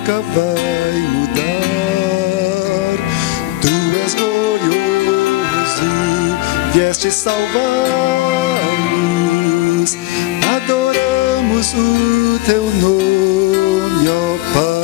nunca vai mudar. Tu és glorioso, vieste salvar-nos. Adoramos o teu nome, ó Pai.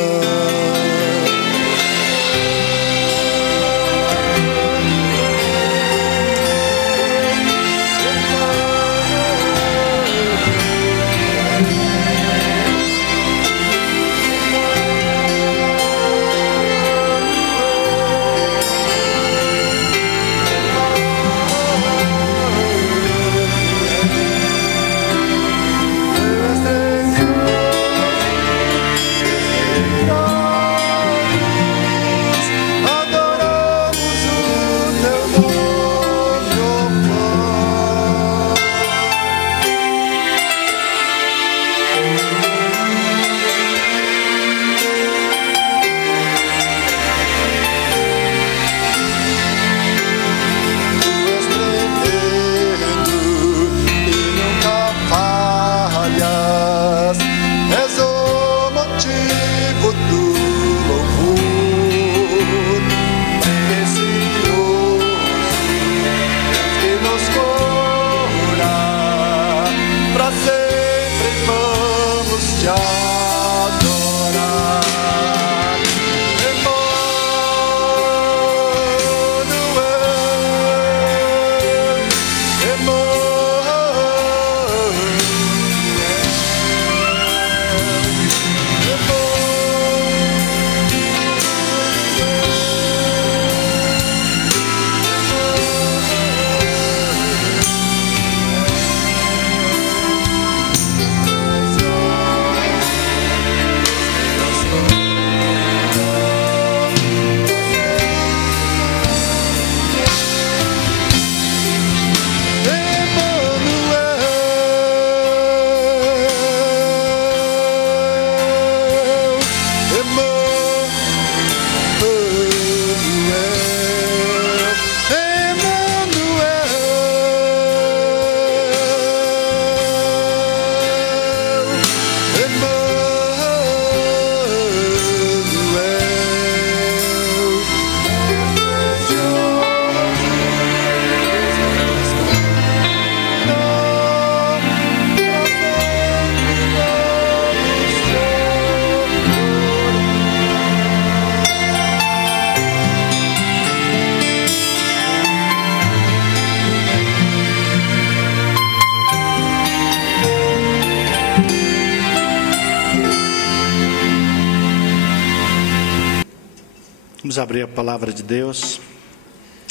Vamos abrir a palavra de Deus,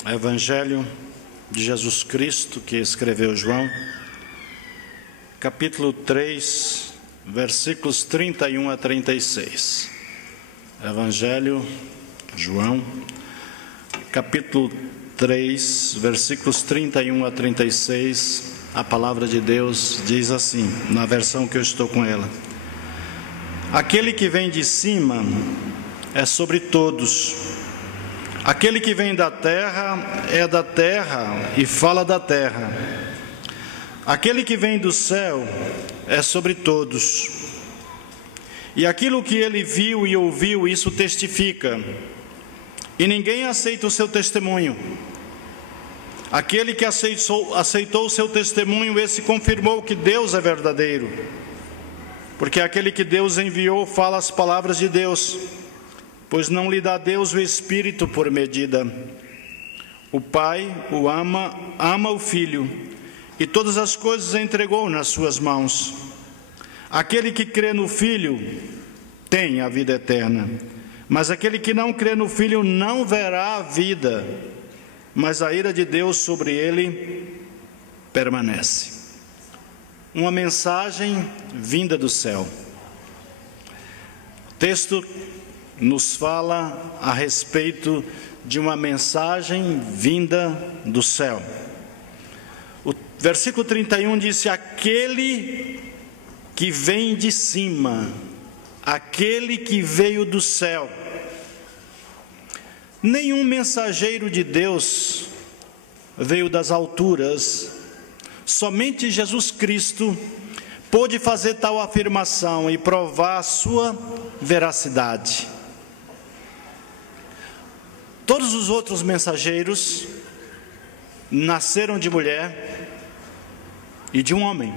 o Evangelho de Jesus Cristo, que escreveu João, capítulo 3, versículos 31 a 36. Evangelho João, capítulo 3, versículos 31 a 36. A palavra de Deus diz assim, na versão que eu estou com ela: aquele que vem de cima é sobre todos. Aquele que vem da terra é da terra e fala da terra. Aquele que vem do céu é sobre todos. E aquilo que ele viu e ouviu, isso testifica. E ninguém aceita o seu testemunho. Aquele que aceitou o seu testemunho, esse confirmou que Deus é verdadeiro. Porque aquele que Deus enviou fala as palavras de Deus, pois não lhe dá Deus o Espírito por medida. O Pai o ama o Filho, e todas as coisas entregou nas suas mãos. Aquele que crê no Filho tem a vida eterna, mas aquele que não crê no Filho não verá a vida, mas a ira de Deus sobre ele permanece. Uma mensagem vinda do céu. O texto nos fala a respeito de uma mensagem vinda do céu. O versículo 31 diz: aquele que vem de cima, aquele que veio do céu. Nenhum mensageiro de Deus veio das alturas, somente Jesus Cristo pôde fazer tal afirmação e provar a sua veracidade. Todos os outros mensageiros nasceram de mulher e de um homem.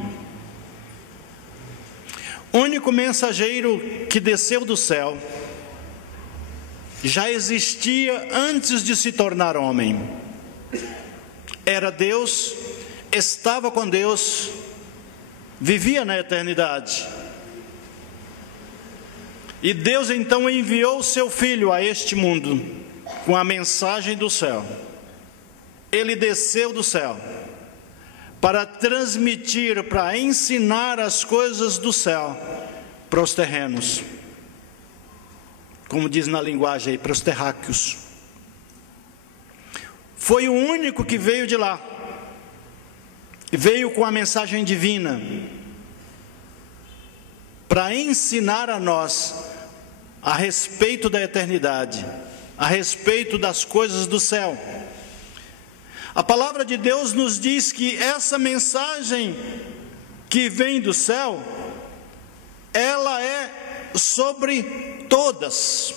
O único mensageiro que desceu do céu já existia antes de se tornar homem. Era Deus, estava com Deus, vivia na eternidade. E Deus então enviou o seu Filho a este mundo com a mensagem do céu. Ele desceu do céu para transmitir, para ensinar as coisas do céu para os terrenos, como diz na linguagem aí, para os terráqueos. Foi o único que veio de lá, veio com a mensagem divina para ensinar a nós a respeito da eternidade, a respeito das coisas do céu. A palavra de Deus nos diz que essa mensagem que vem do céu, ela é sobre todas,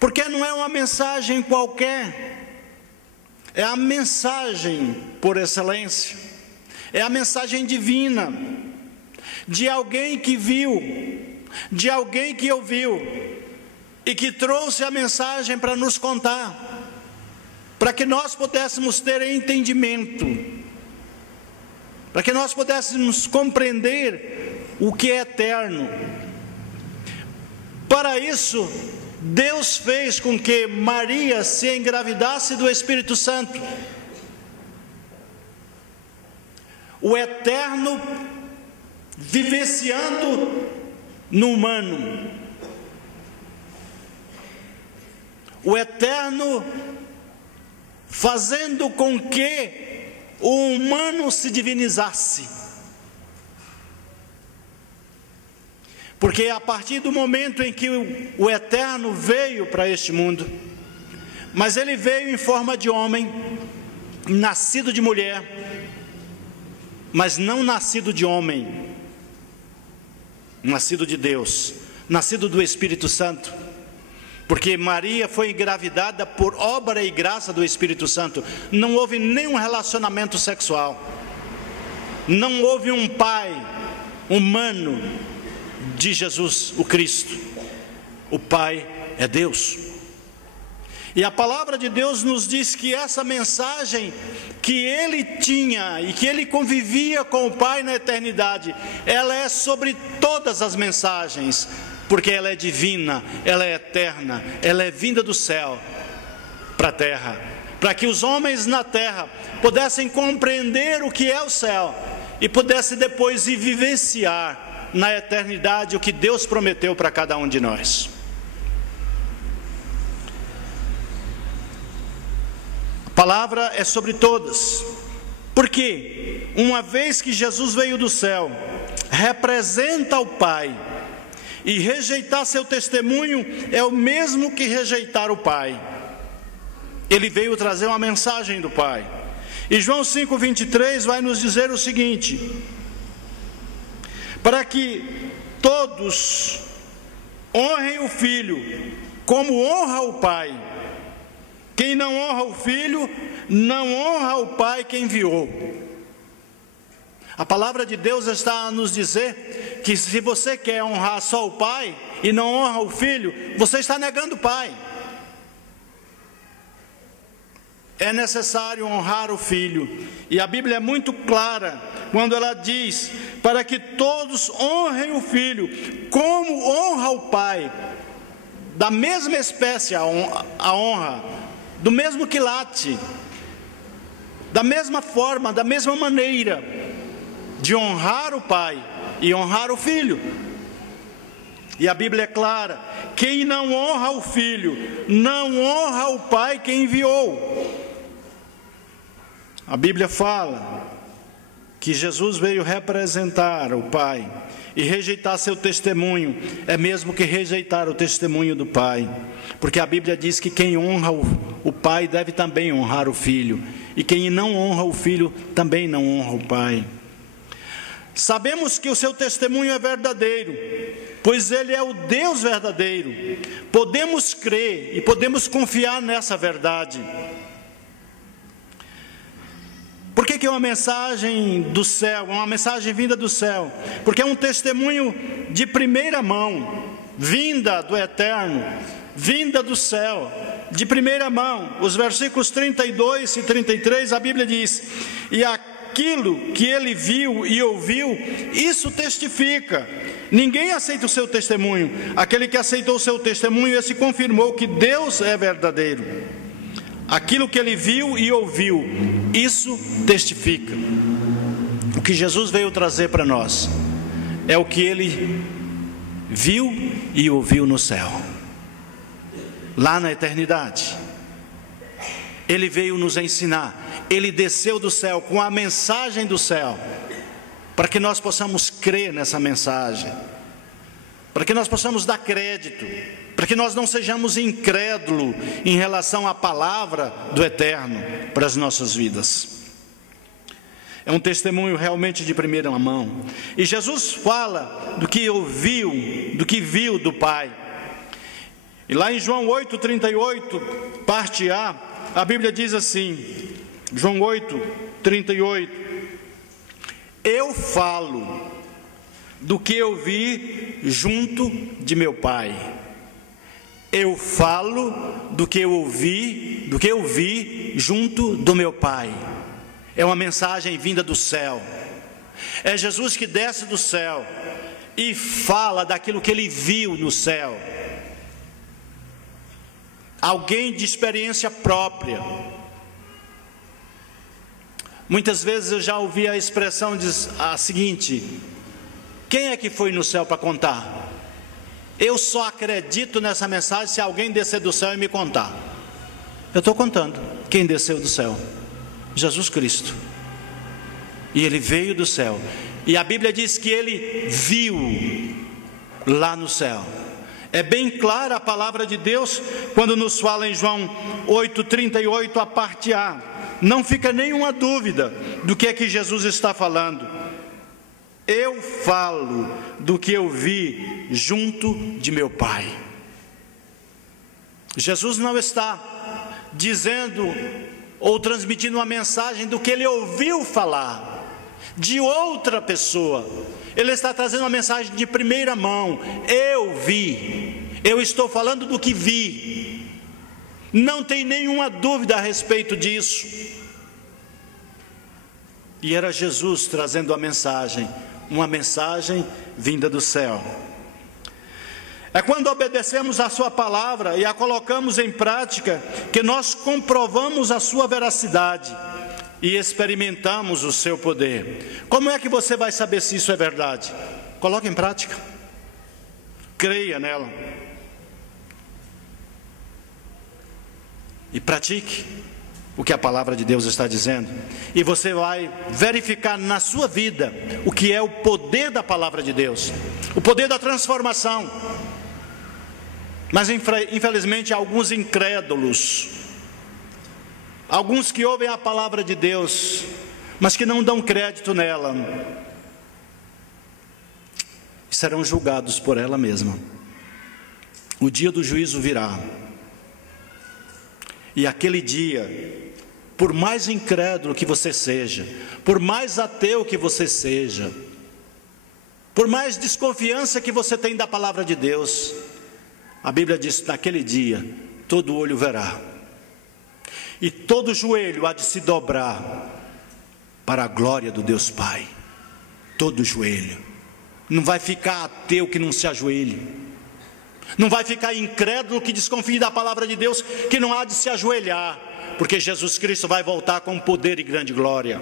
porque não é uma mensagem qualquer, é a mensagem por excelência, é a mensagem divina, de alguém que viu, de alguém que ouviu, e que trouxe a mensagem para nos contar, para que nós pudéssemos ter entendimento, para que nós pudéssemos compreender o que é eterno. Para isso, Deus fez com que Maria se engravidasse do Espírito Santo. O eterno vivenciando no humano. O eterno fazendo com que o humano se divinizasse. Porque a partir do momento em que o eterno veio para este mundo, mas ele veio em forma de homem, nascido de mulher, mas não nascido de homem, nascido de Deus, nascido do Espírito Santo. Porque Maria foi engravidada por obra e graça do Espírito Santo. Não houve nenhum relacionamento sexual, não houve um pai humano de Jesus, o Cristo. O Pai é Deus. E a palavra de Deus nos diz que essa mensagem que ele tinha e que ele convivia com o Pai na eternidade, ela é sobre todas as mensagens, porque ela é divina, ela é eterna, ela é vinda do céu para a terra, para que os homens na terra pudessem compreender o que é o céu e pudessem depois ir vivenciar na eternidade o que Deus prometeu para cada um de nós. A palavra é sobre todas, porque uma vez que Jesus veio do céu, representa o Pai, e rejeitar seu testemunho é o mesmo que rejeitar o Pai. Ele veio trazer uma mensagem do Pai. E João 5,23 vai nos dizer o seguinte: para que todos honrem o Filho como honra o Pai. Quem não honra o Filho, não honra o Pai que enviou. A palavra de Deus está a nos dizer que se você quer honrar só o Pai e não honra o Filho, você está negando o Pai. É necessário honrar o Filho, e a Bíblia é muito clara quando ela diz para que todos honrem o Filho como honra o Pai, da mesma espécie a honra, do mesmo quilate, da mesma forma, da mesma maneira de honrar o Pai e honrar o Filho. E a Bíblia é clara: quem não honra o Filho, não honra o Pai que enviou. A Bíblia fala que Jesus veio representar o Pai, e rejeitar seu testemunho é mesmo que rejeitar o testemunho do Pai, porque a Bíblia diz que quem honra o Pai deve também honrar o Filho, e quem não honra o Filho também não honra o Pai. Sabemos que o seu testemunho é verdadeiro, pois ele é o Deus verdadeiro. Podemos crer e podemos confiar nessa verdade. Por que é uma mensagem do céu, uma mensagem vinda do céu? Porque é um testemunho de primeira mão, vinda do eterno, vinda do céu, de primeira mão. Os versículos 32 e 33, a Bíblia diz: e aquilo que ele viu e ouviu, isso testifica. Ninguém aceita o seu testemunho. Aquele que aceitou o seu testemunho, esse confirmou que Deus é verdadeiro. Aquilo que ele viu e ouviu, isso testifica. O que Jesus veio trazer para nós é o que ele viu e ouviu no céu, lá na eternidade. Ele veio nos ensinar. Ele desceu do céu com a mensagem do céu, para que nós possamos crer nessa mensagem, para que nós possamos dar crédito, para que nós não sejamos incrédulos em relação à palavra do eterno para as nossas vidas. É um testemunho realmente de primeira mão. E Jesus fala do que ouviu, do que viu do Pai. E lá em João 8:38, parte A Bíblia diz assim, João 8:38: eu falo do que eu vi junto de meu Pai. Eu falo do que eu vi junto do meu Pai. É uma mensagem vinda do céu. É Jesus que desce do céu e fala daquilo que ele viu no céu. Alguém de experiência própria. Muitas vezes eu já ouvi a expressão a seguinte: quem é que foi no céu para contar? Eu só acredito nessa mensagem se alguém descer do céu e me contar. Eu estou contando. Quem desceu do céu? Jesus Cristo. E ele veio do céu. E a Bíblia diz que ele viu lá no céu. É bem clara a palavra de Deus quando nos fala em João 8:38, a parte A. Não fica nenhuma dúvida do que é que Jesus está falando. Eu falo do que eu vi junto de meu Pai. Jesus não está dizendo ou transmitindo uma mensagem do que ele ouviu falar de outra pessoa. Ele está trazendo uma mensagem de primeira mão. Eu vi. Eu estou falando do que vi. Não tem nenhuma dúvida a respeito disso. E era Jesus trazendo a mensagem, uma mensagem vinda do céu. É quando obedecemos a sua palavra e a colocamos em prática que nós comprovamos a sua veracidade e experimentamos o seu poder. Como é que você vai saber se isso é verdade? Coloque em prática. Creia nela. E pratique o que a palavra de Deus está dizendo. E você vai verificar na sua vida o que é o poder da palavra de Deus. O poder da transformação. Mas infelizmente alguns incrédulos, alguns que ouvem a palavra de Deus, mas que não dão crédito nela, serão julgados por ela mesma. O dia do juízo virá. E aquele dia, por mais incrédulo que você seja, por mais ateu que você seja, por mais desconfiança que você tem da palavra de Deus, a Bíblia diz que naquele dia, todo olho verá. E todo joelho há de se dobrar para a glória do Deus Pai. Todo joelho. Não vai ficar ateu que não se ajoelhe. Não vai ficar incrédulo que desconfie da palavra de Deus, que não há de se ajoelhar, porque Jesus Cristo vai voltar com poder e grande glória.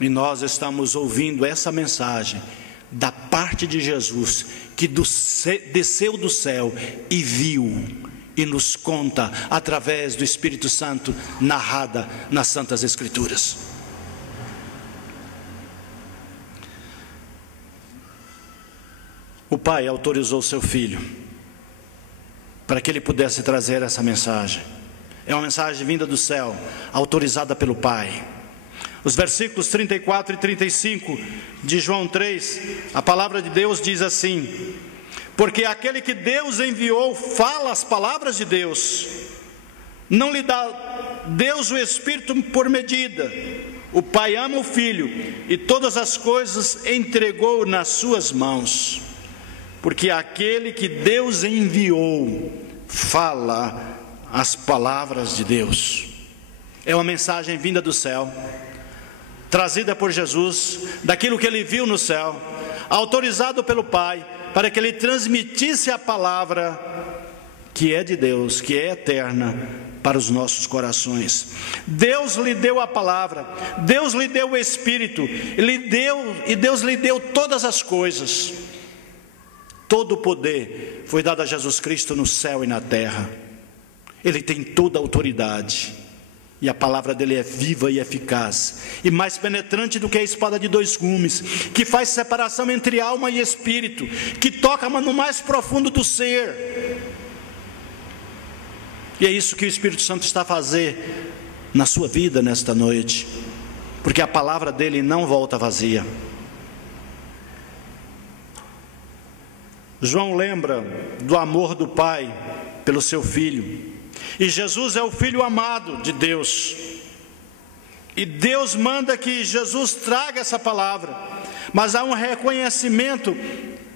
E nós estamos ouvindo essa mensagem da parte de Jesus, que desceu do céu e viu, e nos conta através do Espírito Santo, narrada nas Santas Escrituras. O Pai autorizou seu Filho para que ele pudesse trazer essa mensagem. É uma mensagem vinda do céu, autorizada pelo Pai. Os versículos 34 e 35 de João 3, a palavra de Deus diz assim: porque aquele que Deus enviou fala as palavras de Deus, não lhe dá Deus o Espírito por medida. O Pai ama o Filho e todas as coisas entregou nas suas mãos, porque aquele que Deus enviou fala as palavras de Deus. É uma mensagem vinda do céu, trazida por Jesus, daquilo que ele viu no céu, autorizado pelo Pai, para que ele transmitisse a palavra que é de Deus, que é eterna, para os nossos corações. Deus lhe deu a palavra, Deus lhe deu o Espírito, e Deus lhe deu todas as coisas. Todo o poder foi dado a Jesus Cristo no céu e na terra. Ele tem toda a autoridade, e a palavra dele é viva e eficaz, e mais penetrante do que a espada de dois gumes, que faz separação entre alma e espírito, que toca no mais profundo do ser. E é isso que o Espírito Santo está a fazer na sua vida nesta noite, porque a palavra dele não volta vazia. João lembra do amor do Pai pelo seu Filho, e Jesus é o Filho amado de Deus, e Deus manda que Jesus traga essa palavra, mas há um reconhecimento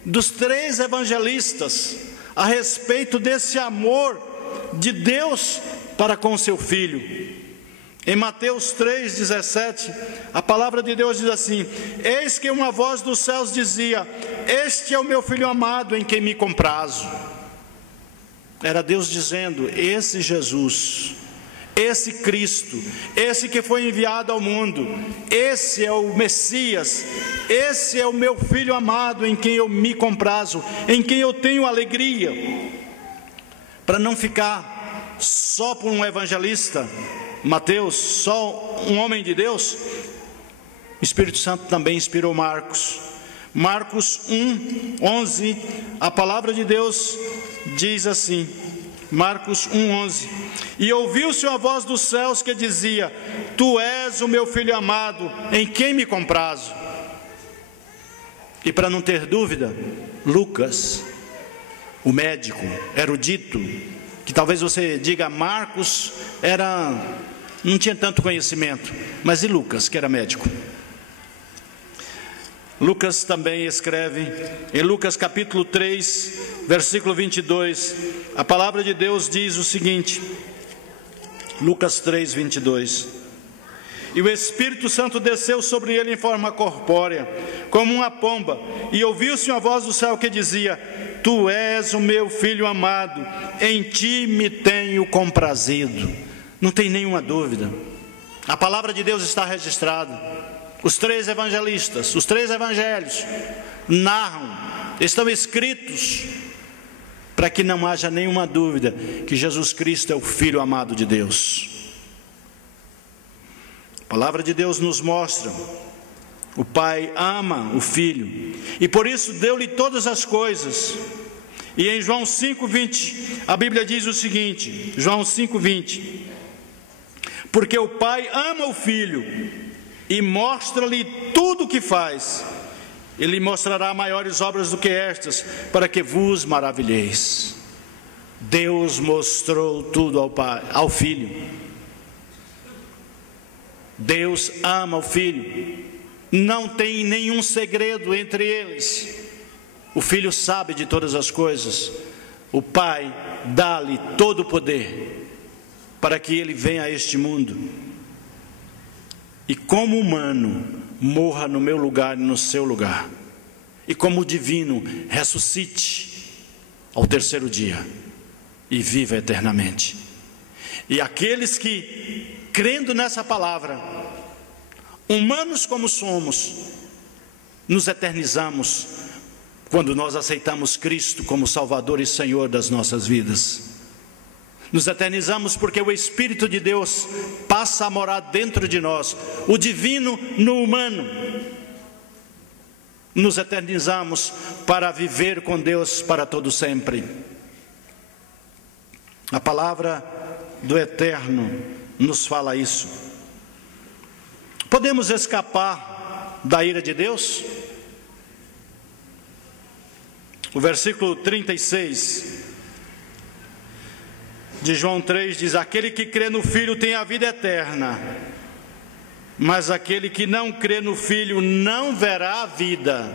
dos três evangelistas a respeito desse amor de Deus para com seu Filho. Em Mateus 3,17, a palavra de Deus diz assim: eis que uma voz dos céus dizia: este é o meu Filho amado, em quem me comprazo. Era Deus dizendo: esse Jesus, esse Cristo, esse que foi enviado ao mundo, esse é o Messias, esse é o meu Filho amado, em quem eu me comprazo, em quem eu tenho alegria. Para não ficar só por um evangelista, Mateus, só um homem de Deus, o Espírito Santo também inspirou Marcos. Marcos 1:11, a palavra de Deus diz assim, Marcos 1:11: e ouviu-se uma voz dos céus que dizia: tu és o meu Filho amado, em quem me comprazo. E para não ter dúvida, Lucas, o médico, erudito, que talvez você diga Marcos não tinha tanto conhecimento, mas e Lucas, que era médico? Lucas também escreve, em Lucas capítulo 3, versículo 22, a palavra de Deus diz o seguinte, Lucas 3, 22: e o Espírito Santo desceu sobre ele em forma corpórea, como uma pomba, e ouviu-se uma voz do céu que dizia: tu és o meu Filho amado, em ti me tenho comprazido. Não tem nenhuma dúvida, a palavra de Deus está registrada. Os três evangelistas, os três evangelhos narram, estão escritos, para que não haja nenhuma dúvida que Jesus Cristo é o Filho amado de Deus. A palavra de Deus nos mostra: o Pai ama o Filho, e por isso deu-lhe todas as coisas. E em João 5:20, a Bíblia diz o seguinte, João 5:20: porque o Pai ama o Filho, e mostra-lhe tudo o que faz. Ele mostrará maiores obras do que estas, para que vos maravilheis. Deus mostrou tudo ao Pai, ao Filho. Deus ama o Filho, não tem nenhum segredo entre eles. O Filho sabe de todas as coisas. O Pai dá-lhe todo o poder para que ele venha a este mundo e, como humano, morra no meu lugar e no seu lugar, e como divino, ressuscite ao terceiro dia e viva eternamente. E aqueles que, crendo nessa palavra, humanos como somos, nos eternizamos quando nós aceitamos Cristo como Salvador e Senhor das nossas vidas. Nos eternizamos porque o Espírito de Deus passa a morar dentro de nós, o divino no humano. Nos eternizamos para viver com Deus para todo sempre. A palavra do Eterno nos fala isso. Podemos escapar da ira de Deus? O versículo 36 de João 3 diz: aquele que crê no Filho tem a vida eterna, mas aquele que não crê no Filho não verá a vida,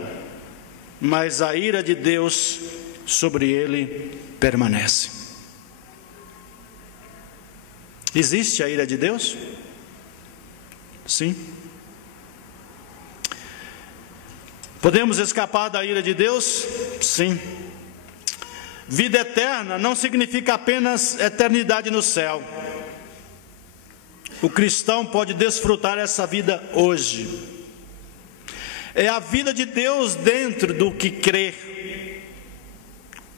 mas a ira de Deus sobre ele permanece. Existe a ira de Deus? Sim. Podemos escapar da ira de Deus? Sim. Vida eterna não significa apenas eternidade no céu. O cristão pode desfrutar essa vida hoje. É a vida de Deus dentro do que crê.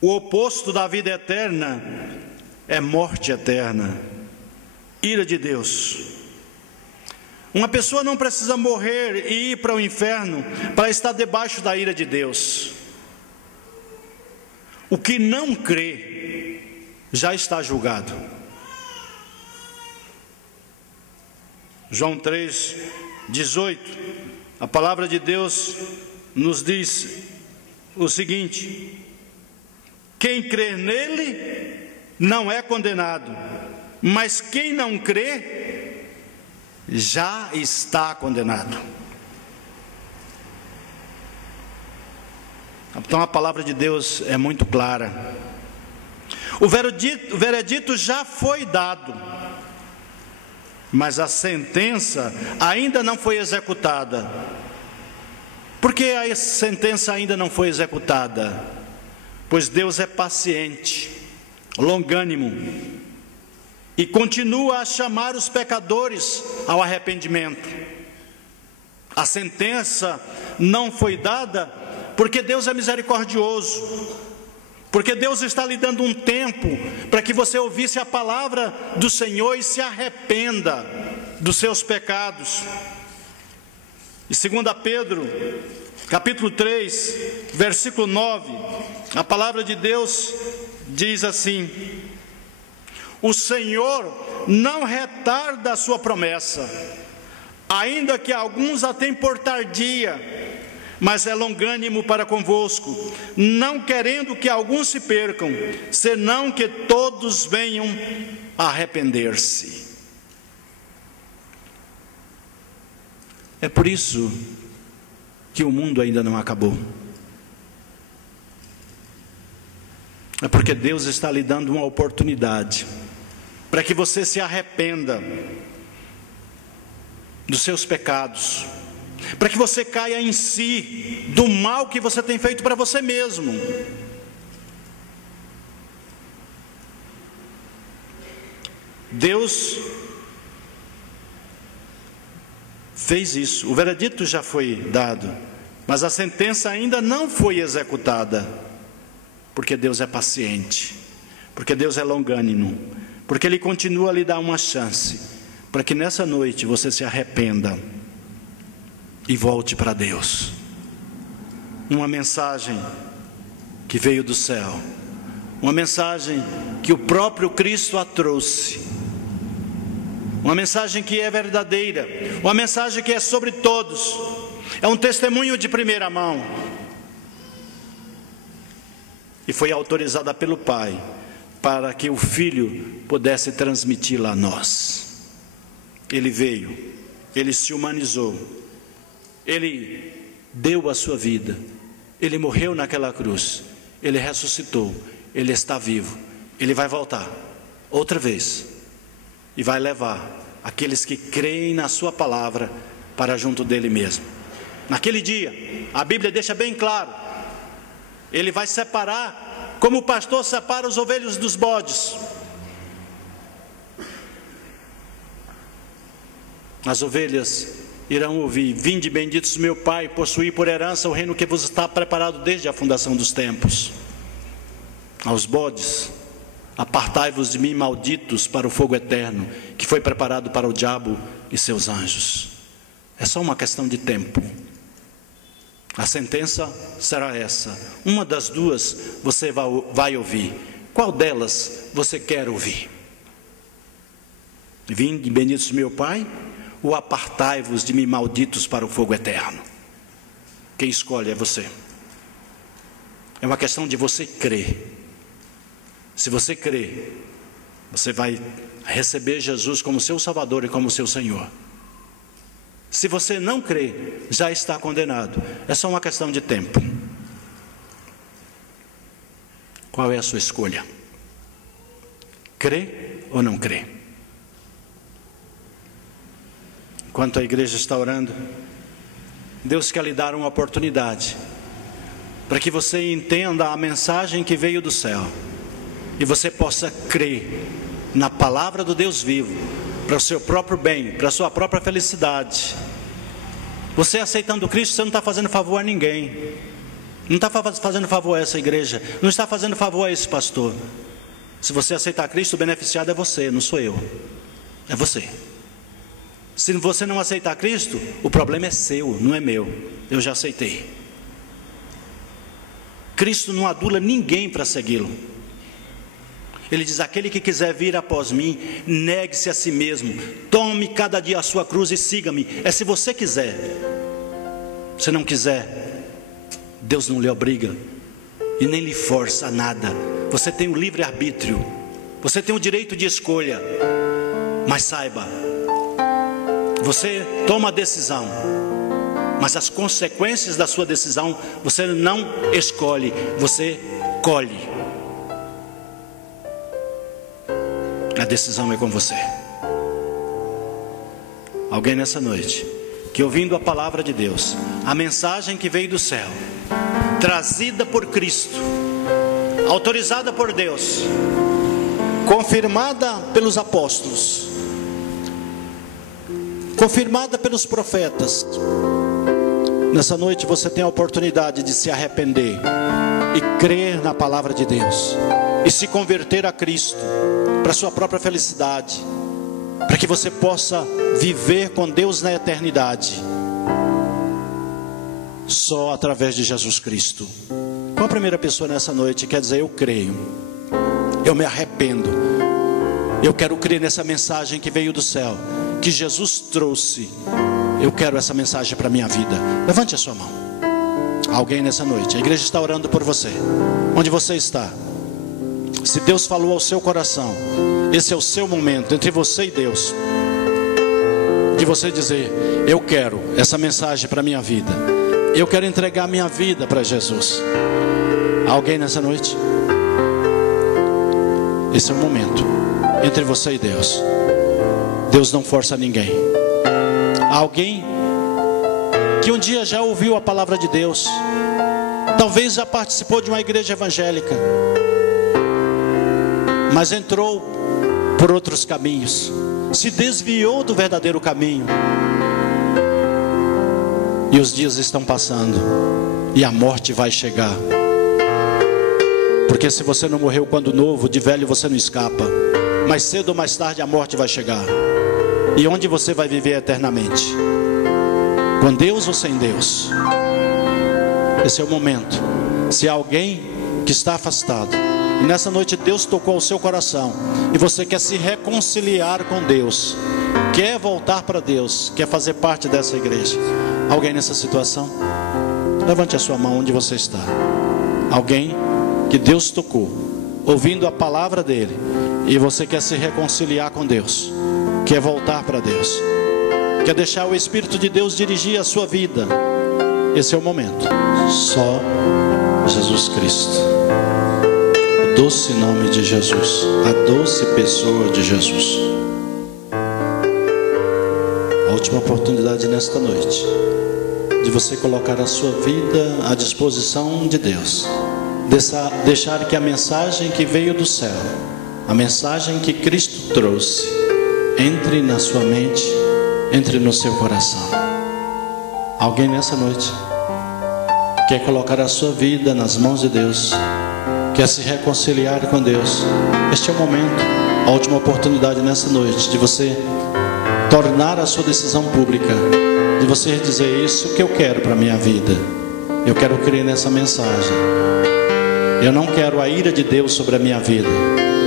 O oposto da vida eterna é morte eterna, ira de Deus. Uma pessoa não precisa morrer e ir para o inferno para estar debaixo da ira de Deus. O que não crê já está julgado. João 3:18, a palavra de Deus nos diz o seguinte: quem crer nele não é condenado, mas quem não crê já está condenado. Então a palavra de Deus é muito clara. O veredito já foi dado, mas a sentença ainda não foi executada. Por que a sentença ainda não foi executada? Pois Deus é paciente, longânimo, e continua a chamar os pecadores ao arrependimento. A sentença não foi dada porque Deus é misericordioso, porque Deus está lhe dando um tempo para que você ouvisse a palavra do Senhor e se arrependa dos seus pecados. E 2 Pedro, capítulo 3, versículo 9, a palavra de Deus diz assim: o Senhor não retarda a sua promessa, ainda que alguns a tenham por tardia, mas é longânimo para convosco, não querendo que alguns se percam, senão que todos venham a arrepender-se. É por isso que o mundo ainda não acabou. É porque Deus está lhe dando uma oportunidade para que você se arrependa dos seus pecados, para que você caia em si do mal que você tem feito para você mesmo. Deus fez isso. O veredito já foi dado, mas a sentença ainda não foi executada, porque Deus é paciente, porque Deus é longânimo, porque Ele continua a lhe dar uma chance, para que nessa noite você se arrependa e volte para Deus. Uma mensagem que veio do céu, uma mensagem que o próprio Cristo a trouxe, uma mensagem que é verdadeira, uma mensagem que é sobre todos, é um testemunho de primeira mão, e foi autorizada pelo Pai, para que o Filho pudesse transmiti-la a nós. Ele veio, Ele se humanizou, Ele deu a sua vida, Ele morreu naquela cruz, Ele ressuscitou, Ele está vivo, Ele vai voltar outra vez e vai levar aqueles que creem na sua palavra para junto dele mesmo. Naquele dia, a Bíblia deixa bem claro, Ele vai separar, como o pastor separa os ovelhos dos bodes. As ovelhas irão ouvir: vinde benditos meu Pai, possuí por herança o reino que vos está preparado desde a fundação dos tempos. Aos bodes: apartai-vos de mim, malditos, para o fogo eterno, que foi preparado para o diabo e seus anjos. É só uma questão de tempo. A sentença será essa. Uma das duas você vai ouvir. Qual delas você quer ouvir? Vinde benditos meu Pai, ou apartai-vos de mim, malditos, para o fogo eterno. Quem escolhe é você. É uma questão de você crer. Se você crer, você vai receber Jesus como seu Salvador e como seu Senhor. Se você não crer, já está condenado. É só uma questão de tempo. Qual é a sua escolha? Crê ou não crê? Enquanto a igreja está orando, Deus quer lhe dar uma oportunidade para que você entenda a mensagem que veio do céu e você possa crer na palavra do Deus vivo, para o seu próprio bem, para a sua própria felicidade. Você aceitando Cristo, você não está fazendo favor a ninguém. Não está fazendo favor a essa igreja, não está fazendo favor a esse pastor. Se você aceitar Cristo, o beneficiado é você, não sou eu. É você. Se você não aceitar Cristo, o problema é seu, não é meu. Eu já aceitei. Cristo não adula ninguém para segui-lo. Ele diz: aquele que quiser vir após mim, negue-se a si mesmo, tome cada dia a sua cruz e siga-me. É se você quiser. Se não quiser, Deus não lhe obriga e nem lhe força a nada. Você tem o livre-arbítrio, você tem o direito de escolha. Mas saiba, você toma a decisão, mas as consequências da sua decisão você não escolhe, você colhe. A decisão é com você. Alguém nessa noite que, ouvindo a palavra de Deus, a mensagem que veio do céu, trazida por Cristo, autorizada por Deus, confirmada pelos apóstolos, confirmada pelos profetas, nessa noite você tem a oportunidade de se arrepender e crer na palavra de Deus e se converter a Cristo para a sua própria felicidade, para que você possa viver com Deus na eternidade, só através de Jesus Cristo. Qual a primeira pessoa nessa noite quer dizer: eu creio, eu me arrependo, eu quero crer nessa mensagem que veio do céu, que Jesus trouxe, eu quero essa mensagem para a minha vida? Levante a sua mão. Alguém nessa noite? A igreja está orando por você. Onde você está? Se Deus falou ao seu coração, esse é o seu momento, entre você e Deus, de você dizer: eu quero essa mensagem para a minha vida, eu quero entregar minha vida para Jesus. Alguém nessa noite? Esse é o momento, entre você e Deus. Deus não força ninguém. Alguém que um dia já ouviu a palavra de Deus, talvez já participou de uma igreja evangélica, mas entrou por outros caminhos, se desviou do verdadeiro caminho, e os dias estão passando e a morte vai chegar, porque se você não morreu quando novo, de velho você não escapa. Mais cedo ou mais tarde a morte vai chegar. E onde você vai viver eternamente? Com Deus ou sem Deus? Esse é o momento. Se há alguém que está afastado, e nessa noite Deus tocou o seu coração, e você quer se reconciliar com Deus, quer voltar para Deus, quer fazer parte dessa igreja. Alguém nessa situação? Levante a sua mão onde você está. Alguém que Deus tocou, ouvindo a palavra dele, e você quer se reconciliar com Deus, quer voltar para Deus, quer deixar o Espírito de Deus dirigir a sua vida. Esse é o momento. Só Jesus Cristo, o doce nome de Jesus, a doce pessoa de Jesus. A última oportunidade nesta noite de você colocar a sua vida à disposição de Deus, deixar que a mensagem que veio do céu, a mensagem que Cristo trouxe, entre na sua mente, entre no seu coração. Alguém nessa noite quer colocar a sua vida nas mãos de Deus, quer se reconciliar com Deus? Este é o momento, a última oportunidade nessa noite de você tornar a sua decisão pública, de você dizer: isso que eu quero para a minha vida, eu quero crer nessa mensagem. Eu não quero a ira de Deus sobre a minha vida,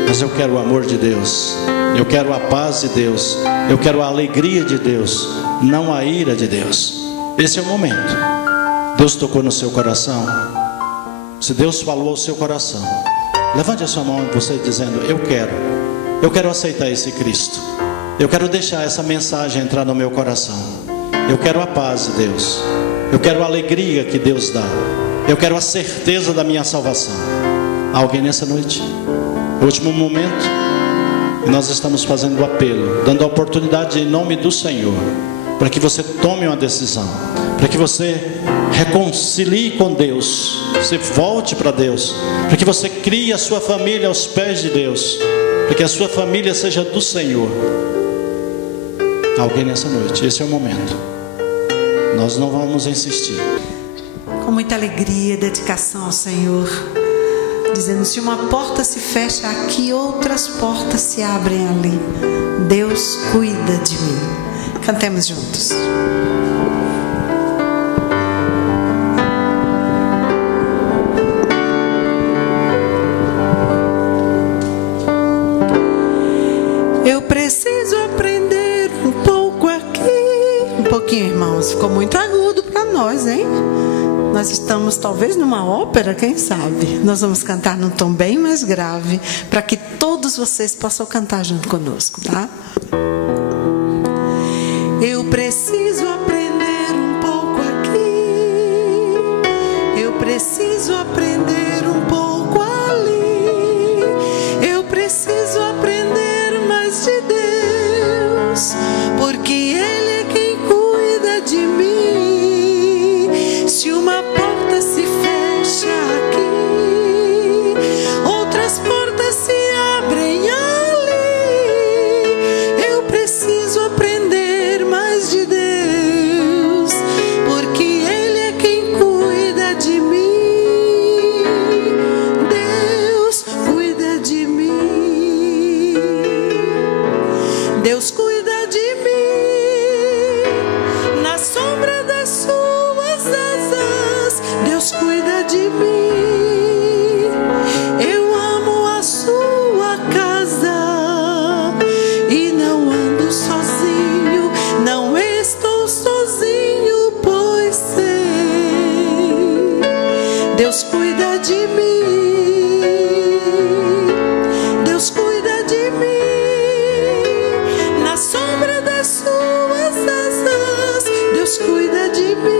mas eu quero o amor de Deus, Eu quero a paz de Deus. Eu quero a alegria de Deus, não a ira de Deus. Esse é o momento. Deus tocou no seu coração. Se Deus falou ao seu coração, levante a sua mão e você dizendo: eu quero aceitar esse Cristo. Eu quero deixar essa mensagem entrar no meu coração. Eu quero a paz de Deus. Eu quero a alegria que Deus dá. Eu quero a certeza da minha salvação. Há alguém nessa noite? No último momento, e nós estamos fazendo o apelo, dando a oportunidade em nome do Senhor, para que você tome uma decisão, para que você reconcilie com Deus, você volte para Deus, para que você crie a sua família aos pés de Deus, para que a sua família seja do Senhor. Alguém nessa noite? Esse é o momento. Nós não vamos insistir. Com muita alegria, dedicação ao Senhor, dizendo: se uma porta se fecha aqui, outras portas se abrem ali. Deus cuida de mim. Cantemos juntos. Eu preciso aprender um pouco aqui. Um pouquinho, irmãos. Ficou muito agudo para nós, hein? Nós estamos talvez numa ópera, quem sabe? Nós vamos cantar num tom bem mais grave, para que todos vocês possam cantar junto conosco, tá? Eu preciso aprender um pouco aqui. Eu preciso aprender um pouco ali. Eu preciso aprender mais de Deus, porque Ele é quem cuida de mim. Se uma porta se fecha aqui, outras portas se abrem ali. Eu preciso aprender mais de Deus, porque Ele é quem cuida de mim. Deus cuida de mim. Deus cuida de mim. Na sombra das suas asas, Deus cuida de mim. Eu amo a sua casa e não ando sozinho, não estou sozinho, pois sei, Deus cuida de mim. Deus cuida de mim. Na sombra das suas asas, Deus cuida de mim.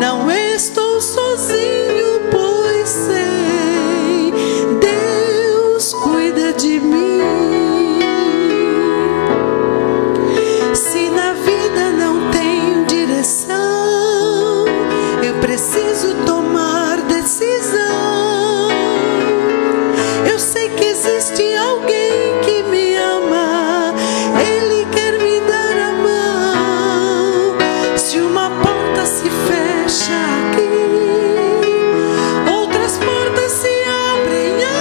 Não estou sozinho, pois sei, Deus cuida de mim. Se na vida não tenho direção, eu preciso tomar decisão. Eu sei que existe alguém que me ama, Ele quer me dar a mão. Se uma porta se fecha aqui, outras portas se abrem ali.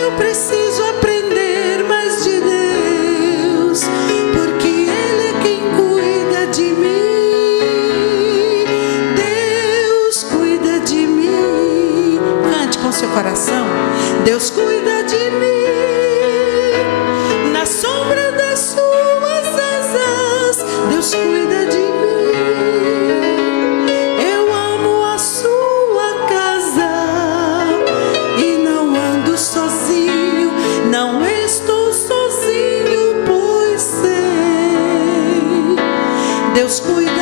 Eu preciso aprender mais de Deus, porque Ele é quem cuida de mim. Deus cuida de mim. Cante com seu coração. Deus cuida de mim. Na sombra das suas asas, Deus cuida de mim. Eu amo a sua casa e não ando sozinho, não estou sozinho, pois sei, Deus cuida